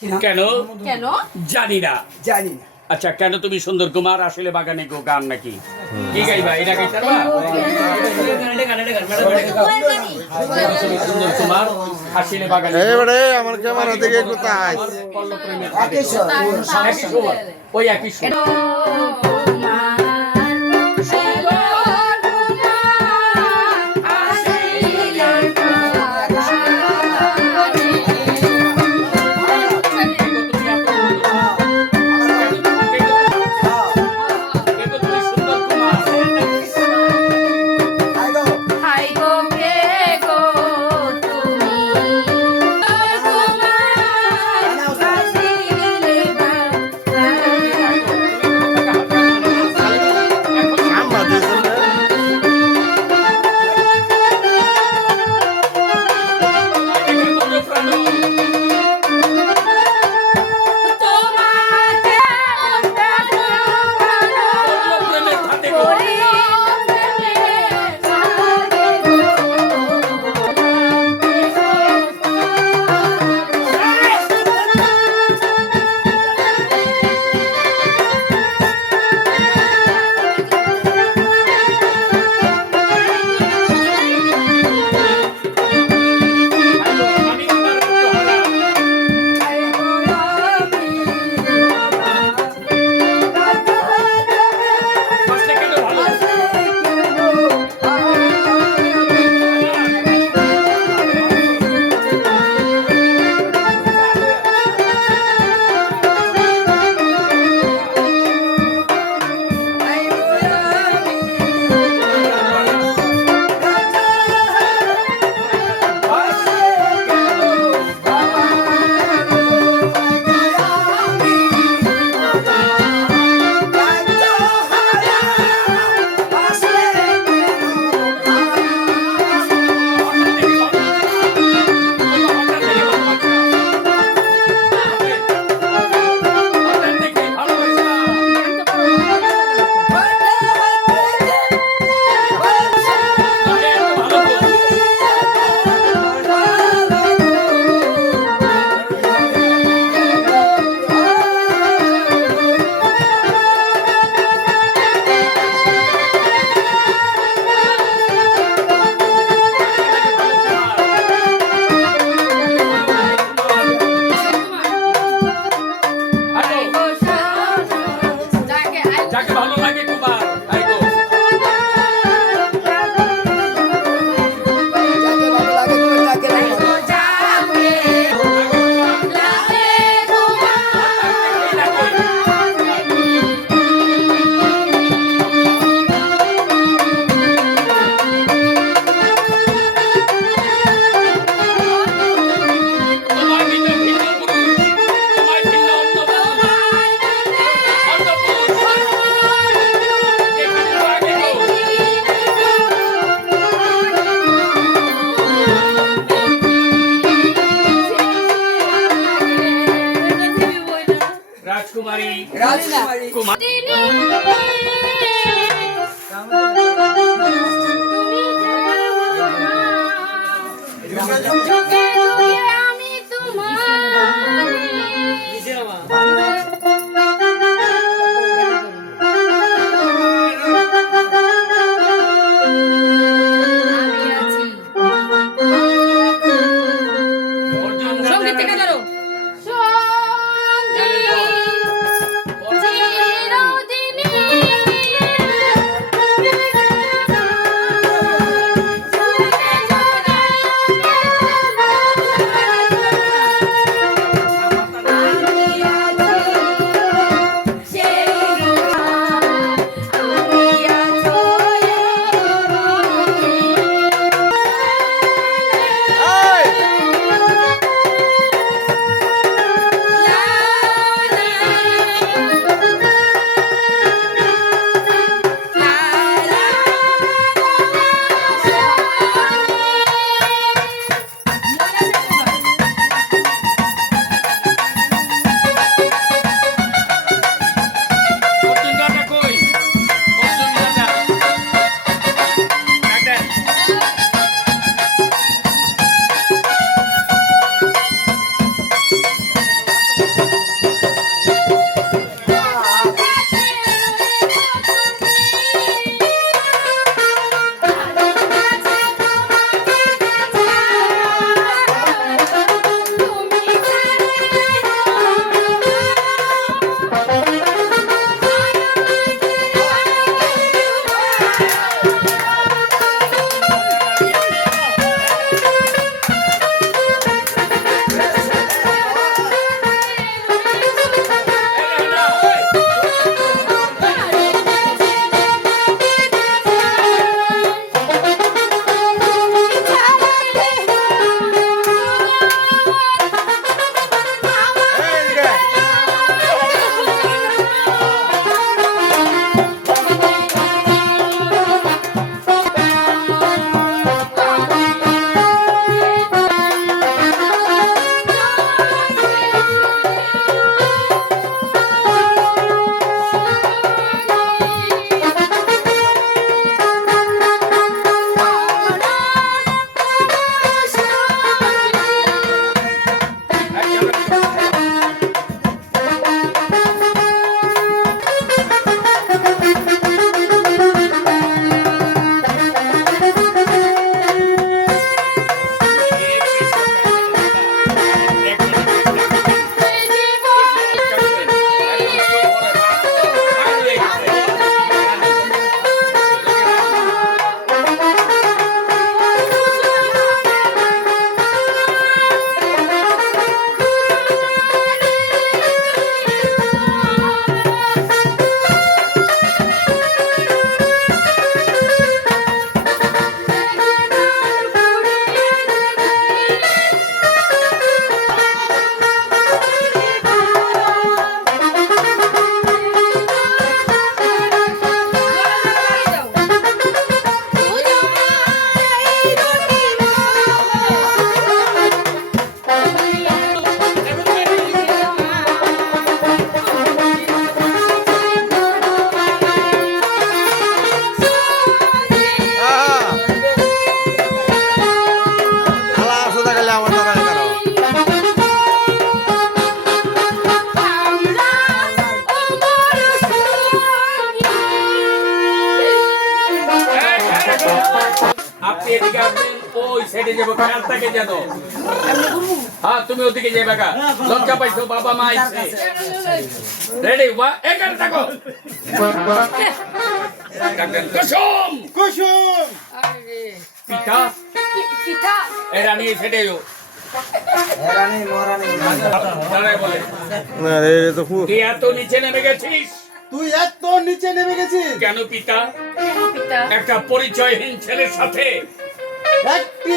কেন কেন জানি না। জানি না। আচ্ছা, কেন তুমি সুন্দর কুমার আসলে বাগানে গো গান নাকি কি গাইবা? এটা গাইতে পারবা? সুন্দর কুমার আসলে বাগানে এবারে আমার ক্যামেরা দিকে কোথায় একই স্বর, কোনো সমস্যা নেই। ওই একই সুর। যাকে ভালো লাগে কুমার আইগো। যাকে ভালো লাগে তুমি তাকে লাগবে। তোমার ভিন্ন ভিন্ন পুরুষ, তোমার ভিন্ন অন্য পুরুষ, অন্য পুরুষ। এখানে তো আগে গো। রাজকুমারী রাজকুমারী কুমার আমি তোমার অর্জুন সঙ্গীত থেকে ধরো। চিরদিনই বাইরে যাবো খেয়াল থাকে যেন হ্যাঁ তুমি ওদিকে যাবে গা লজ্জা পাইছো বাবা মা আইছে রেডি এখানে থাকো কুসুম কুসুম আরে পিতা পিঠা এরা নিয়ে ফেটেও রানী মহারানী দাঁড়ায় বলে না রে এটা তো তুই এত নিচে নেমে গেছিস তুই এত নিচে নেমে গেছিস কেন পিতা পিঠা একটা পরিচয়হীন ছেলের সাথে একটি